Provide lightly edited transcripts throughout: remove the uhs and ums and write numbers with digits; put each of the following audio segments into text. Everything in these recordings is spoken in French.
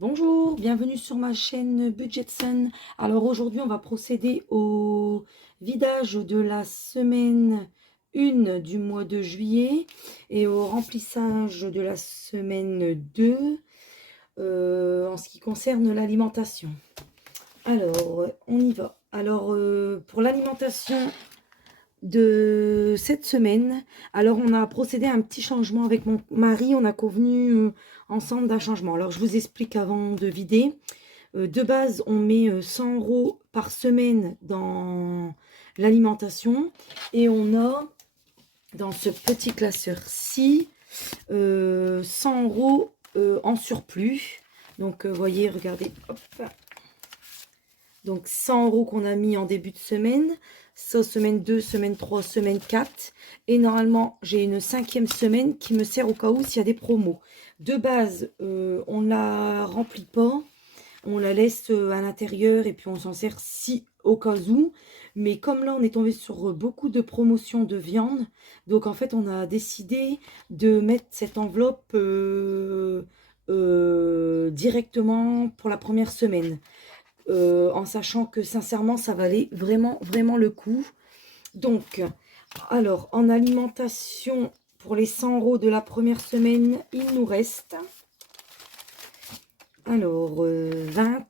Bonjour, bienvenue sur ma chaîne Budgetsun. Alors aujourd'hui, on va procéder au vidage de la semaine 1 du mois de juillet et au remplissage de la semaine 2 en ce qui concerne l'alimentation. Alors, on y va. Alors, pour l'alimentation de cette semaine, alors on a procédé à un petit changement avec mon mari. On a convenu ensemble d'un changement. Alors, je vous explique avant de vider. De base, on met 100 € par semaine dans l'alimentation et on a dans ce petit classeur-ci 100 € en surplus. Donc, voyez, regardez, hop. Donc, 100 € qu'on a mis en début de semaine. Ça, semaine 2, semaine 3, semaine 4. Et normalement, j'ai une 5e semaine qui me sert au cas où s'il y a des promos. De base, on ne la remplit pas. On la laisse à l'intérieur et puis on s'en sert si au cas où. Mais comme là, on est tombé sur beaucoup de promotions de viande, donc en fait, on a décidé de mettre cette enveloppe directement pour la première semaine. En sachant que sincèrement, ça valait vraiment, vraiment le coup. Donc, alors, en alimentation, pour les 100 € de la première semaine, il nous reste... Alors, 20,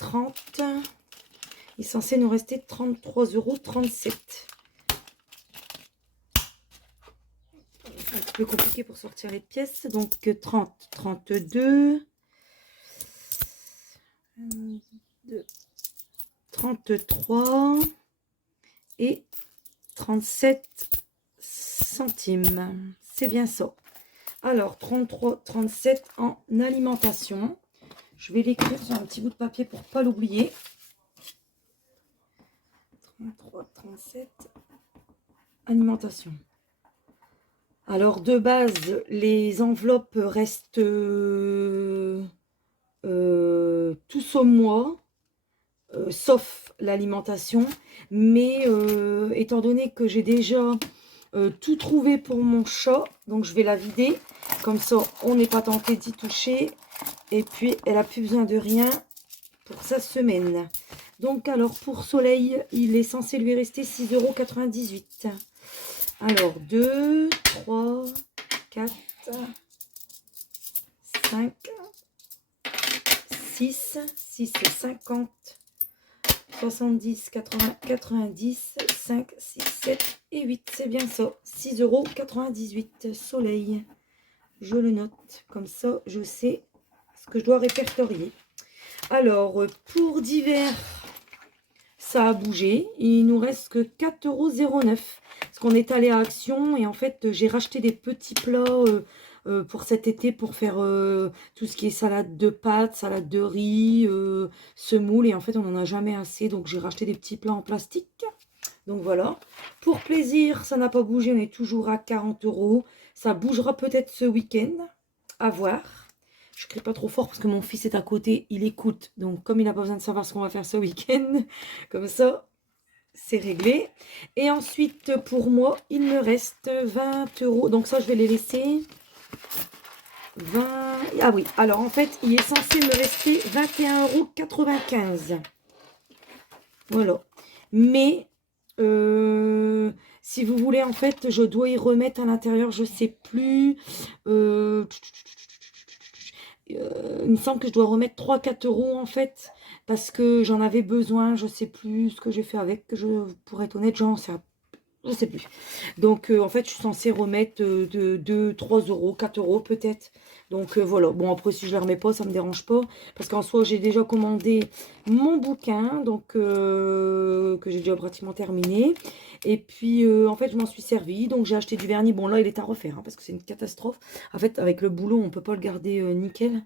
30, il est censé nous rester 33,37 €. C'est un petit peu compliqué pour sortir les pièces. Donc, 30, 32, 33 et 37 centimes. C'est bien ça. Alors, 33, 37 en alimentation. Je vais l'écrire sur un petit bout de papier pour ne pas l'oublier. 33, 37, alimentation. Alors, de base, les enveloppes restent tous au mois, sauf l'alimentation. Mais étant donné que j'ai déjà tout trouvé pour mon chat, donc je vais la vider. Comme ça, on n'est pas tenté d'y toucher. Et puis, elle n'a plus besoin de rien pour sa semaine. Donc, alors, pour Soleil, il est censé lui rester 6,98 €. Alors, 2, 3, 4, 5, 6, 6, 50, 70, 80, 90, 5, 6, 7 et 8. C'est bien ça. 6,98 € Soleil. Je le note. Comme ça, je sais ce que je dois répertorier. Alors, pour d'hiver, ça a bougé. Il nous reste que 4,09 € parce qu'on est allé à Action et en fait, j'ai racheté des petits plats pour cet été pour faire tout ce qui est salade de pâtes, salade de riz, semoule. Et en fait, on n'en a jamais assez. Donc, j'ai racheté des petits plats en plastique. Donc, voilà. Pour plaisir, ça n'a pas bougé. On est toujours à 40 €. Ça bougera peut-être ce week-end. À voir. Je ne crie pas trop fort parce que mon fils est à côté, il écoute. Donc, comme il n'a pas besoin de savoir ce qu'on va faire ce week-end, comme ça, c'est réglé. Et ensuite, pour moi, il me reste 20 €. Donc ça, je vais les laisser. 20... Ah oui, alors en fait, il est censé me rester 21,95 €. Voilà. Mais, si vous voulez, en fait, je dois y remettre à l'intérieur, je ne sais plus... il me semble que je dois remettre 3-4 € en fait, parce que j'en avais besoin, je sais plus ce que j'ai fait avec, pour être honnête, je sais plus. Donc en fait, je suis censée remettre de 2, 3 €, 4 € peut-être. Donc voilà. Bon, après, si je ne les remets pas, ça ne me dérange pas. Parce qu'en soi, j'ai déjà commandé mon bouquin, donc que j'ai déjà pratiquement terminé. Et puis, en fait, je m'en suis servi. Donc, j'ai acheté du vernis. Bon, là, il est à refaire, hein, parce que c'est une catastrophe. En fait, avec le boulot, on ne peut pas le garder nickel.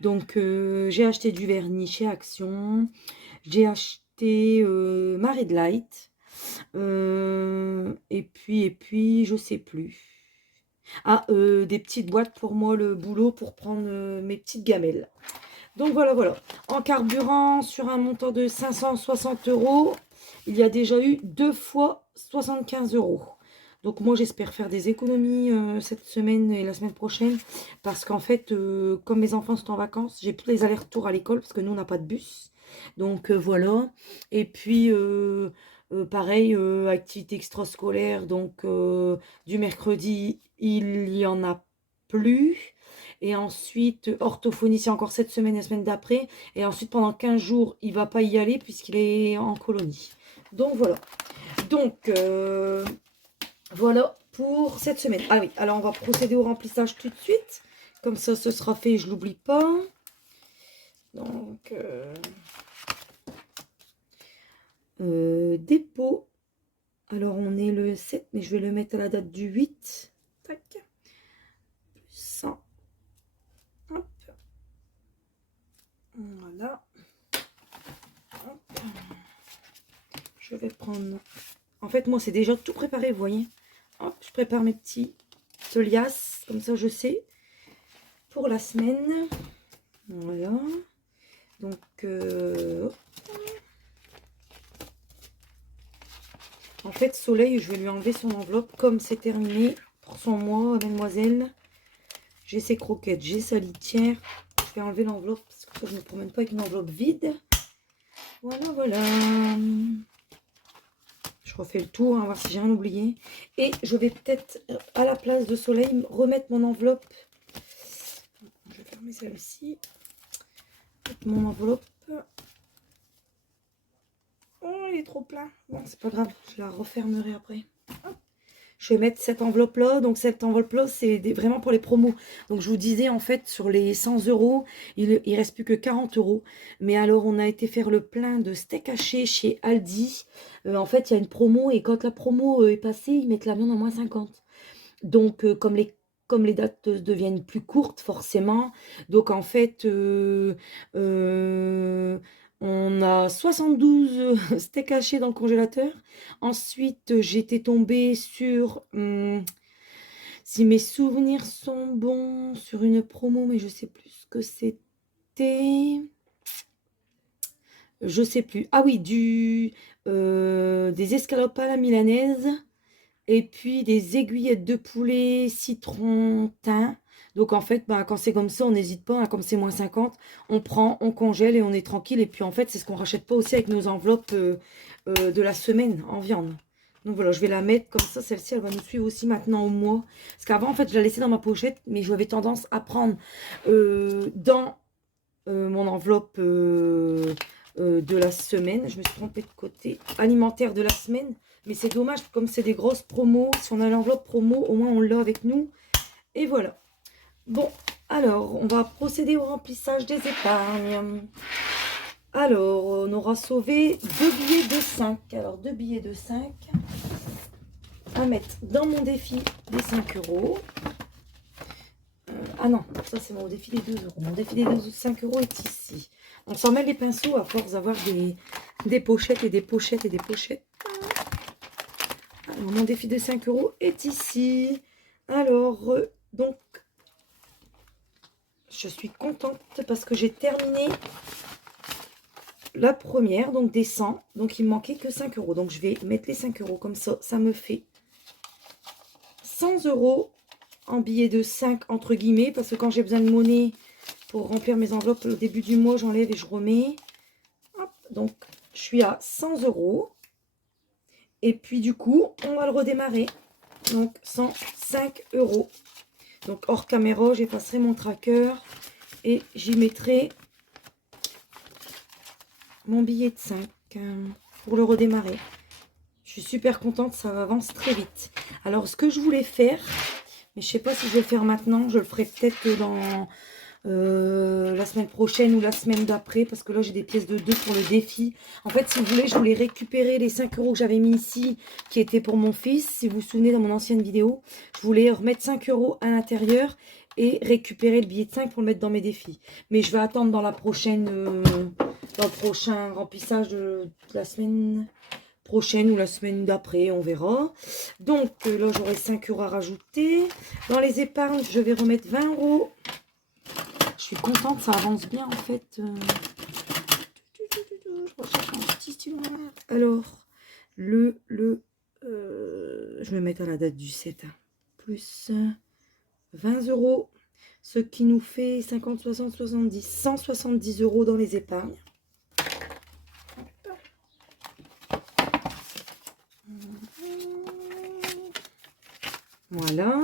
Donc, j'ai acheté du vernis chez Action. J'ai acheté Marie de Light. Et puis, je sais plus. Ah, des petites boîtes pour moi, le boulot, pour prendre mes petites gamelles. Donc voilà, voilà. En carburant, sur un montant de 560 €, il y a déjà eu 2 fois 75 €. Donc moi j'espère faire des économies cette semaine et la semaine prochaine. Parce qu'en fait, comme mes enfants sont en vacances, j'ai tous les allers-retours à l'école. Parce que nous on n'a pas de bus. Donc voilà. Et puis pareil, activité extrascolaire. Donc du mercredi, il y en a plus. Et ensuite, orthophonie, c'est encore cette semaine, la semaine d'après. Et ensuite, pendant 15 jours, il ne va pas y aller puisqu'il est en colonie. Donc voilà. Donc voilà pour cette semaine. Ah oui, alors on va procéder au remplissage tout de suite. Comme ça, ce sera fait, je l'oublie pas. Donc, dépôt. Alors, on est le 7, mais je vais le mettre à la date du 8. Tac. Plus 100. Hop. Voilà. Hop. Je vais prendre... En fait, moi, c'est déjà tout préparé, vous voyez. Hop, je prépare mes petits liasses. Comme ça, je sais. Pour la semaine. Voilà. Donc, en fait, Soleil, je vais lui enlever son enveloppe. Comme c'est terminé pour son mois, mademoiselle. J'ai ses croquettes, j'ai sa litière. Je vais enlever l'enveloppe parce que je ne me promène pas avec une enveloppe vide. Voilà, voilà. Je refais le tour, hein, voir si j'ai rien oublié. Et je vais peut-être, à la place de Soleil, remettre mon enveloppe. Je vais fermer celle-ci. Mon enveloppe. Oh, il est trop plein. Bon, c'est pas grave, je la refermerai après. Hop. Je vais mettre cette enveloppe-là. Donc, cette enveloppe-là, c'est vraiment pour les promos. Donc, je vous disais, en fait, sur les 100 €, il reste plus que 40 €. Mais alors, on a été faire le plein de steak haché chez Aldi. En fait, il y a une promo. Et quand la promo est passée, ils mettent la viande à moins 50. Donc, comme les dates deviennent plus courtes, forcément. Donc, en fait, on a 72 steaks hachés dans le congélateur. Ensuite, j'étais tombée sur, si mes souvenirs sont bons, sur une promo, mais je sais plus ce que c'était. Je sais plus. Ah oui, des escalopes à la milanaise. Et puis des aiguillettes de poulet citron thym. Donc en fait, bah, quand c'est comme ça, on n'hésite pas, hein, comme c'est moins 50, on prend, on congèle et on est tranquille. Et puis en fait, c'est ce qu'on rachète pas aussi avec nos enveloppes de la semaine en viande. Donc voilà, je vais la mettre comme ça. Celle-ci, elle va nous suivre aussi maintenant au mois. Parce qu'avant, en fait, je la laissais dans ma pochette, mais j'avais tendance à prendre dans mon enveloppe de la semaine. Je me suis trompée de côté. Alimentaire de la semaine. Mais c'est dommage, comme c'est des grosses promos. Si on a l'enveloppe promo, au moins on l'a avec nous. Et voilà. Bon, alors, on va procéder au remplissage des épargnes. Alors, on aura sauvé 2 billets de 5. Alors, 2 billets de 5 à mettre dans mon défi des 5 €. Ah non, ça c'est mon défi des 2 €. Mon défi des 5 € est ici. On s'en mêle les pinceaux à force d'avoir des pochettes et des pochettes et des pochettes. Alors, mon défi de 5 € est ici. Alors, donc, je suis contente parce que j'ai terminé la première, donc des 100. Donc, il me manquait que 5 €. Donc, je vais mettre les 5 € comme ça. Ça me fait 100 € en billets de 5, entre guillemets. Parce que quand j'ai besoin de monnaie pour remplir mes enveloppes au début du mois, j'enlève et je remets. Hop, donc, je suis à 100 €. Et puis, du coup, on va le redémarrer. Donc, 105 €. Donc, hors caméra, j'effacerai mon tracker et j'y mettrai mon billet de 5 pour le redémarrer. Je suis super contente, ça avance très vite. Alors, ce que je voulais faire, mais je ne sais pas si je vais le faire maintenant, je le ferai peut-être dans la semaine prochaine ou la semaine d'après, parce que là, j'ai des pièces de 2 pour le défi. En fait, si vous voulez, je voulais récupérer les 5 € que j'avais mis ici, qui étaient pour mon fils. Si vous vous souvenez, dans mon ancienne vidéo, je voulais remettre 5 € à l'intérieur et récupérer le billet de 5 pour le mettre dans mes défis. Mais je vais attendre dans la prochaine, dans le prochain remplissage de la semaine prochaine ou la semaine d'après, on verra. Donc là, j'aurai 5 € à rajouter. Dans les épargnes, je vais remettre 20 €. Je suis contente, ça avance bien en fait. Je recherche un petit stylo. Alors, le je vais mettre à la date du 7, hein, plus 20 €, ce qui nous fait 50, 60, 70, 170 € dans les épargnes. Voilà,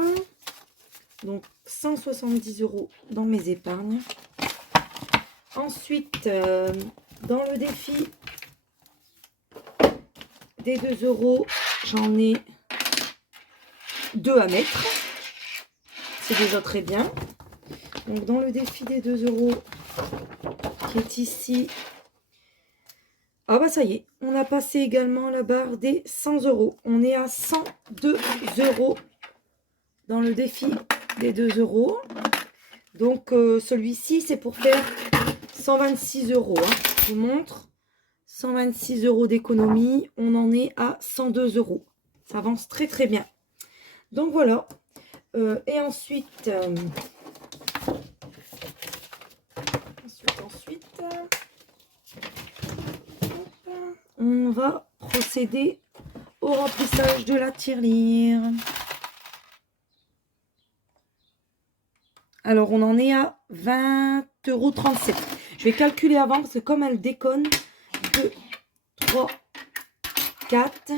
donc 170 € dans mes épargnes. Ensuite, dans le défi des 2 €, j'en ai 2 à mettre. C'est déjà très bien. Donc dans le défi des 2 € qui est ici, ah bah ça y est, on a passé également la barre des 100 €. On est à 102 € dans le défi des 2 €. Donc celui-ci, c'est pour faire 126 €. Hein. Je vous montre. 126 € d'économie. On en est à 102 €. Ça avance très très bien. Donc voilà. Et ensuite, on va procéder au remplissage de la tirelire. Alors, on en est à 20,37 €. Je vais calculer avant parce que comme elle déconne, 2, 3, 4,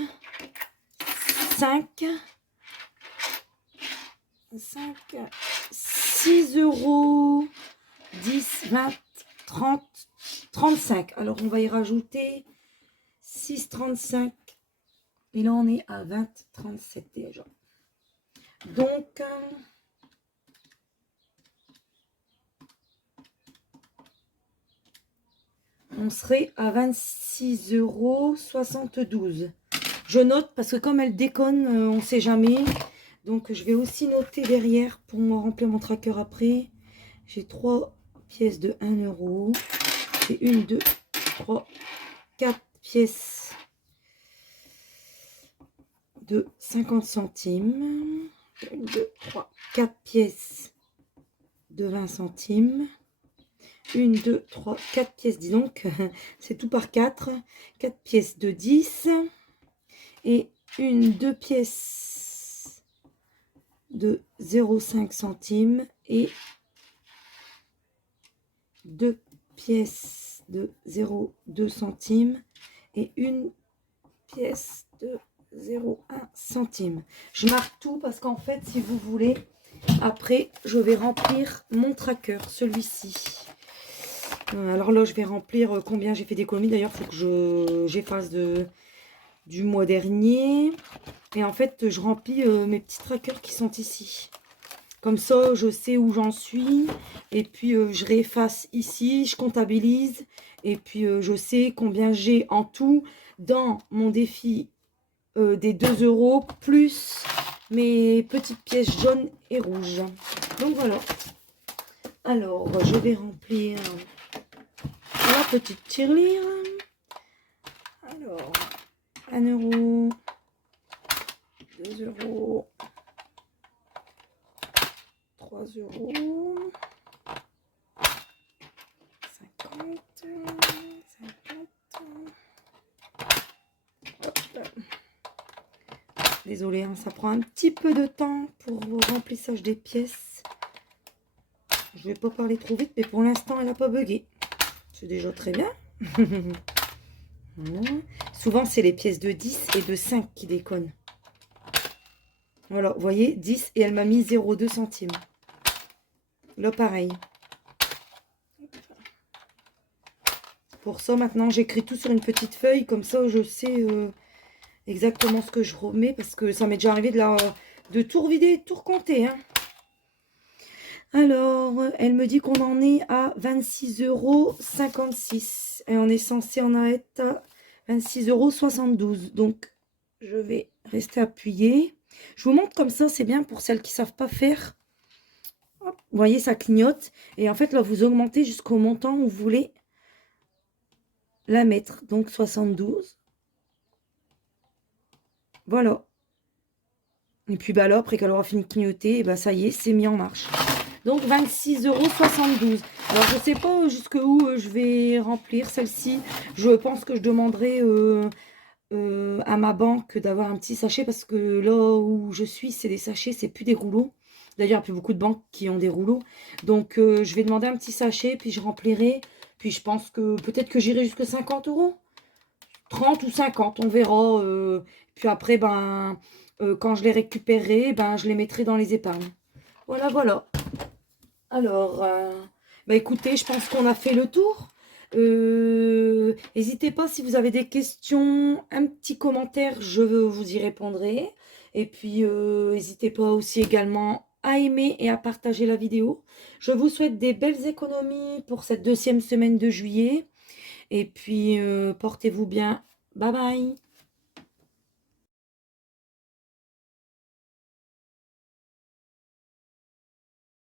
5, 6 €, 10, 20, 30, 35. Alors, on va y rajouter 6,35. Et là, on est à 20,37 déjà. Donc, on serait à 26,72 €. Je note parce que comme elle déconne, on ne sait jamais. Donc, je vais aussi noter derrière pour me remplir mon tracker après. J'ai 3 pièces de 1 €. J'ai 1, 2, 3, 4 pièces de 50 centimes. 1, 2, 3, 4 pièces de 20 centimes. 1, 2, 3, 4 pièces, dis donc, c'est tout par 4. 4 pièces de 10. Et 1, 2 pièces de 0,5 centimes. Et 2 pièces de 0,2 centimes. Et 1 pièce de 0,1 centime. Je marque tout parce qu'en fait, si vous voulez, après, je vais remplir mon tracker, celui-ci. Alors là, je vais remplir combien j'ai fait d'économies. D'ailleurs, il faut que j'efface du mois dernier. Et en fait, je remplis mes petits trackers qui sont ici. Comme ça, je sais où j'en suis. Et puis, je réefface ici, je comptabilise. Et puis, je sais combien j'ai en tout dans mon défi des 2 € plus mes petites pièces jaunes et rouges. Donc, voilà. Alors, je vais remplir la petite tirelire. Alors, 1 €, 2 €, 3 €, 50, 50. Hop. Désolée, hein, ça prend un petit peu de temps pour le remplissage des pièces. Je vais pas parler trop vite, mais pour l'instant, elle n'a pas bugué. C'est déjà très bien. Voilà. Souvent, c'est les pièces de 10 et de 5 qui déconnent. Voilà, vous voyez, 10 et elle m'a mis 0,2 centimes. Là, pareil. Pour ça, maintenant, j'écris tout sur une petite feuille. Comme ça, je sais exactement ce que je remets. Parce que ça m'est déjà arrivé de tout revider, de tout recompter. Hein. Alors, elle me dit qu'on en est à 26,56 €. Et on est censé en être à 26,72 €. Donc, je vais rester appuyée. Je vous montre comme ça, c'est bien pour celles qui ne savent pas faire. Hop, vous voyez, ça clignote. Et en fait, là, vous augmentez jusqu'au montant où vous voulez la mettre. Donc, 72. Voilà. Et puis, bah là, après qu'elle aura fini de clignoter, bah, ça y est, c'est mis en marche. Donc, 26,72 €. Alors, je ne sais pas jusqu'où je vais remplir celle-ci. Je pense que je demanderai à ma banque d'avoir un petit sachet parce que là où je suis, c'est des sachets, c'est plus des rouleaux. D'ailleurs, il n'y a plus beaucoup de banques qui ont des rouleaux. Donc, je vais demander un petit sachet, puis je remplirai. Puis je pense que peut-être que j'irai jusqu'à 50 euros. 30 ou 50, on verra. Puis après, ben, quand je les récupérerai, ben, je les mettrai dans les épargnes. Voilà, voilà. Alors, bah écoutez, je pense qu'on a fait le tour. N'hésitez pas si vous avez des questions, un petit commentaire, je vous y répondrai. Et puis, n'hésitez pas aussi également à aimer et à partager la vidéo. Je vous souhaite des belles économies pour cette deuxième semaine de juillet. Et puis, portez-vous bien. Bye bye.